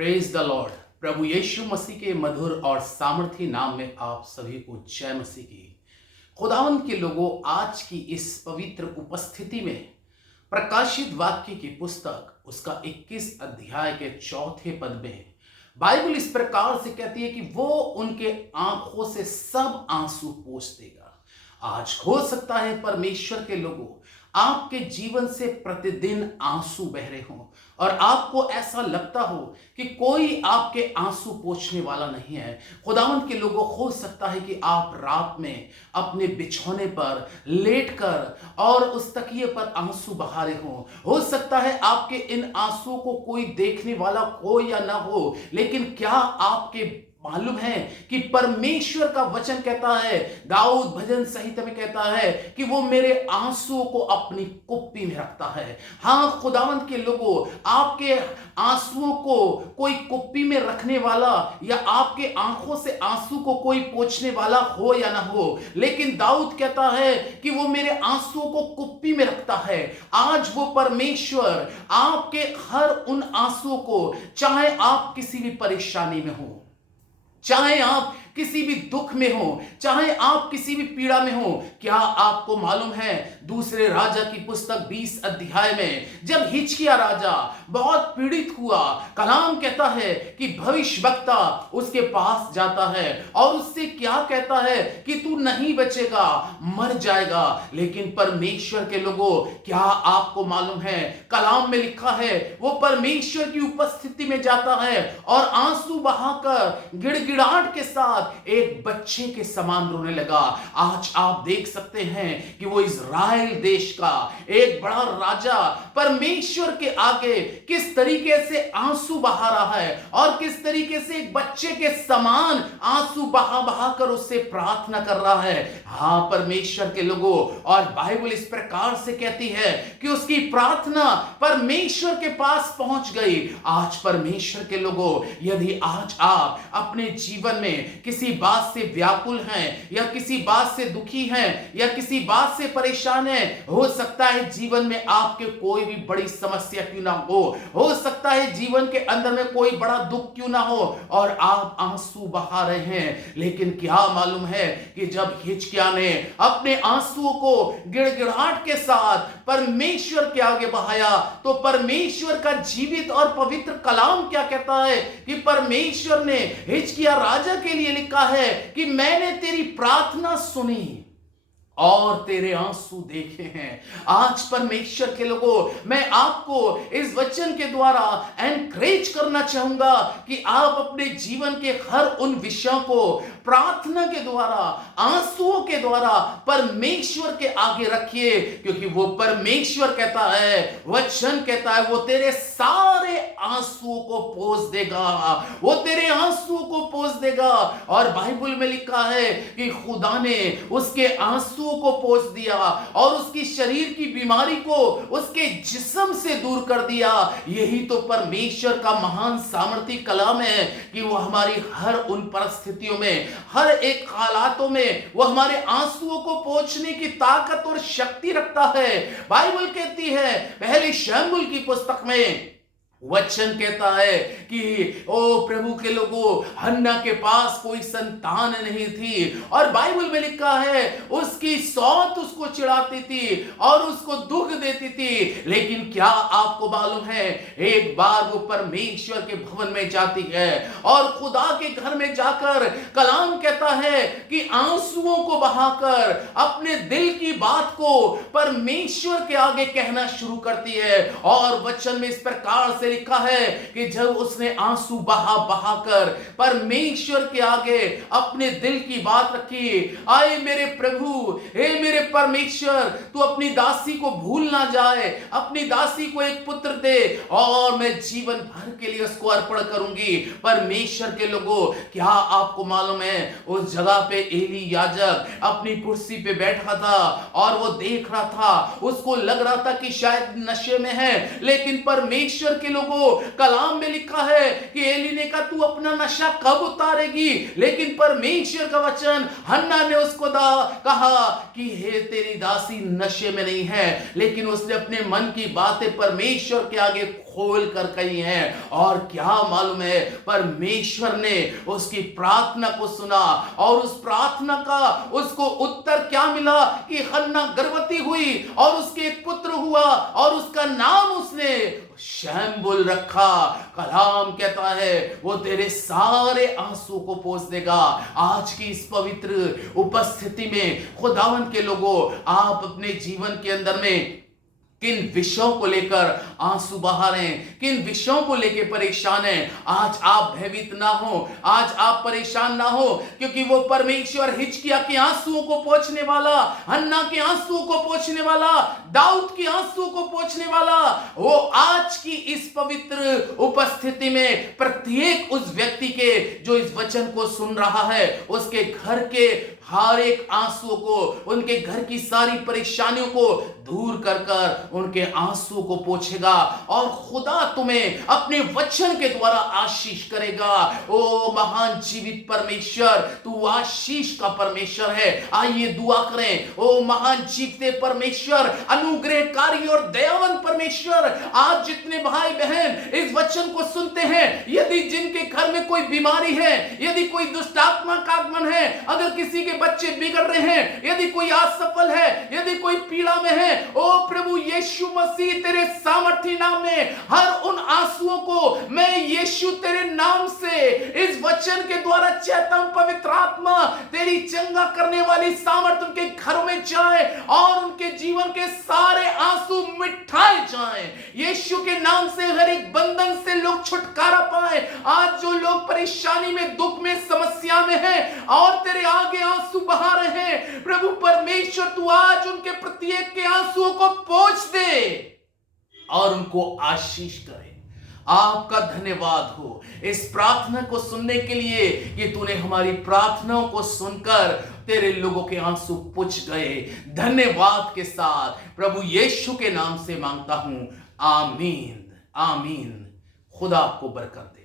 Praise the Lord. प्रभु यीशु मसीह के मधुर और सामर्थी नाम में आप सभी को जय मसीह की। खुदावंद के लोगों, आज की इस पवित्र उपस्थिति में प्रकाशित वाक्य की पुस्तक उसका 21 अध्याय के चौथे पद में बाइबल इस प्रकार से कहती है कि वो उनके आंखों से सब आंसू पोंछ देगा। आज हो सकता है परमेश्वर के लोगों, आपके जीवन से प्रतिदिन आंसू बह रहे हों और आपको ऐसा लगता हो कि कोई आपके आंसू पोंछने वाला नहीं है। खुदावंद के लोगों, हो सकता है कि आप रात में अपने बिछौने पर लेटकर और उस तकिए पर आंसू बहा रहे हो सकता है आपके इन आंसुओं को कोई देखने वाला हो या ना हो, लेकिन क्या आपके मालूम है कि परमेश्वर का वचन कहता है, दाऊद भजन संहिता में कहता है कि वो मेरे आंसुओं को अपनी कुप्पी में रखता है। हाँ खुदावंद के लोगों, आपके आंसुओं को कोई कुप्पी में रखने वाला या आपके आंखों से आंसू को कोई पोंछने वाला हो या ना हो, लेकिन दाऊद कहता है कि वो मेरे आंसुओं को कुप्पी में रखता है। आज वो परमेश्वर आपके हर उन आंसुओं को, चाहे आप किसी भी परेशानी में हो, चाहे आप किसी भी दुख में हो, चाहे आप किसी भी पीड़ा में हो, क्या आपको मालूम है दूसरे राजा की पुस्तक 20 अध्याय में जब हिजकिय्याह राजा बहुत पीड़ित हुआ, कलाम कहता है कि भविष्यवक्ता उसके पास जाता है और उससे क्या कहता है कि तू नहीं बचेगा, मर जाएगा। लेकिन परमेश्वर के लोगों, क्या आपको मालूम है कलाम में लिखा है वो परमेश्वर की उपस्थिति में जाता है और आंसू बहाकर गिड़गिड़ाहट के साथ एक बच्चे के समान रोने लगा। आज आप देख सकते हैं कि वो इज़राइल देश का एक बड़ा राजा परमेश्वर के आगे किस तरीके से आंसू बहा रहा है और किस तरीके से एक बच्चे के समान आंसू बहा बहा कर उससे प्रार्थना कर रहा है। हाँ परमेश्वर के लोगों, और बाइबल इस प्रकार से कहती है कि उसकी प्रार्थना परमेश्वर के पास पहुंच गई। आज परमेश्वर के लोगों, यदि आज आप अपने जीवन में किसी बात से व्याकुल हैं या किसी बात से दुखी हैं या किसी बात से परेशान हैं, हो सकता है जीवन में आपके कोई भी बड़ी समस्या क्यों ना हो सकता है जीवन के अंदर में कोई बड़ा दुख क्यों ना हो और आप आंसू बहा रहे हैं, लेकिन क्या मालूम है कि जब हिजकिय्याह ने अपने आंसुओं को गिड़गिड़ाहट के साथ परमेश्वर के आगे बहाया, तो परमेश्वर का जीवित और पवित्र कलाम क्या कहता है कि परमेश्वर ने हिजकिय्याह राजा के लिए लिखा है कि मैंने तेरी प्रार्थना सुनी और तेरे आंसू देखे हैं। आज परमेश्वर के लोगों, मैं आपको इस वचन के द्वारा एनकरेज करना चाहूंगा कि आप अपने जीवन के हर उन विषयों को प्रार्थना के द्वारा, आंसुओं के द्वारा परमेश्वर के आगे रखिए, क्योंकि वो परमेश्वर कहता है, वचन कहता है, वो तेरे सारे आंसुओं को पोंछ देगा, वो तेरे आंसुओं को पोंछ देगा। और बाइबल में लिखा है कि खुदा ने उसके आंसुओं को पोंछ दिया और उसकी शरीर की बीमारी को उसके जिस्म से दूर कर दिया। यही तो परमेश्वर का महान सामर्थी कलाम है कि वो हमारी हर उन परिस्थितियों में, हर एक हालातों में वो हमारे आंसुओं को पोंछने की ताकत और शक्ति रखता है। बाइबल कहती है पहली शमूएल की पुस्तक में, वचन कहता है कि ओ प्रभु के लोगों, हन्ना के पास कोई संतान नहीं थी और बाइबल में लिखा है उसकी सौत उसको चिढ़ाती थी और उसको दुख देती थी। लेकिन क्या आपको मालूम है, एक बार वो परमेश्वर के भवन में जाती है और खुदा के घर में जाकर कलाम कहता है कि आंसुओं को बहाकर अपने दिल की बात को परमेश्वर के आगे कहना शुरू करती है। और वचन में इस प्रकार से लिखा है कि जब उसने आंसू बहा बहा कर परमेश्वर के आगे अपने दिल की बात रखी, आए मेरे प्रभु, हे मेरे परमेश्वर, तू अपनी दासी को भूल ना जाए, अपनी दासी को एक पुत्र दे और मैं जीवन भर के लिए उसको अर्पण करूंगी। परमेश्वर के लोगों, क्या आपको मालूम है उस जगह पे एली याजक अपनी कुर्सी पे बैठा था और वो देख रहा था, उसको लग रहा था कि शायद नशे में है, लेकिन परमेश्वर के लोगों, कलाम में लिखा है कि एली ने कहा तू अपना नशा कब उतारेगी, लेकिन परमेश्वर का वचन, हन्ना ने उसको कहा कि हे तेरी दासी नशे में नहीं है, लेकिन उसने अपने मन की बातें परमेश्वर के आगे खोल कर कही हैं। और क्या मालूम है, परमेश्वर ने उसकी प्रार्थना को सुना और उस प्रार्थना का उसको उत्तर क्या मिला कि हन्ना गर्भवती हुई और उसके एक पुत्र हुआ और उसका नाम उसने शैम्बुल रखा। कलाम कहता है वो तेरे सारे आंसू को पोंछ देगा। आज की इस पवित्र उपस्थिति में खुदावन के लोगों, आप अपने जीवन के अंदर में किन विषयों को लेकर आंसू बहा रहे हैं, किन विषयों को लेकर परेशान हैं, आज आप भयभीत ना हो, आज आप परेशान ना हो, क्योंकि वो परमेश्वर हिजकिय्याह के आंसुओं को पोंछने वाला, हन्ना के आंसुओं को पोंछने वाला, दाऊद के आंसुओं को पोंछने वाला, वो आज की इस पवित्र उपस्थिति में प्रत्येक उस व्यक्ति के जो इस वचन को सुन रहा है, उसके घर के हर एक आंसुओं को, उनके घर की सारी परेशानियों को दूर कर कर उनके आंसुओं को पोंछेगा और खुदा तुम्हें अपने वचन के द्वारा आशीष करेगा। ओ महान जीवित परमेश्वर, तू आशीष का परमेश्वर है। आइए दुआ करें। ओ महान जीवित परमेश्वर, अनुग्रहकारी और दयावान परमेश्वर, आज जितने भाई बहन इस वचन को सुनते हैं, यदि जिनके घर में कोई बीमारी है, यदि कोई दुष्ट आत्मा का आगमन है, अगर किसी के बच्चे बिगड़ रहे हैं, यदि कोई असफल है, यदि कोई पीड़ा में है, ओ प्रभु यीशु मसीह, तेरे सामर्थी नाम में हर उन आंसुओं को मैं यीशु तेरे नाम से इस वचन के द्वारा चैतन्य पवित्र आत्मा तेरी चंगा करने वाली सामर्थ उनके घरों में जाए और उनके जीवन के सारे आंसू मिटाए जाएं। यीशु के नाम से हर एक बंधन से लोग छुटकारा पाए। आज जो लोग परेशानी में, दुख में, समस्या में हैं और तेरे आगे आंसू बहा रहे हैं, प्रभु परमेश्वर तू आज उनके प्रत्येक के आंसुओं को पोंछ दे और उनको आशीष करे। आपका धन्यवाद हो इस प्रार्थना को सुनने के लिए कि तूने हमारी प्रार्थनाओं को सुनकर तेरे लोगों के आंसू पुछ गए। धन्यवाद के साथ प्रभु यीशु के नाम से मांगता हूं, आमीन आमीन। खुदा आपको बरकत दे।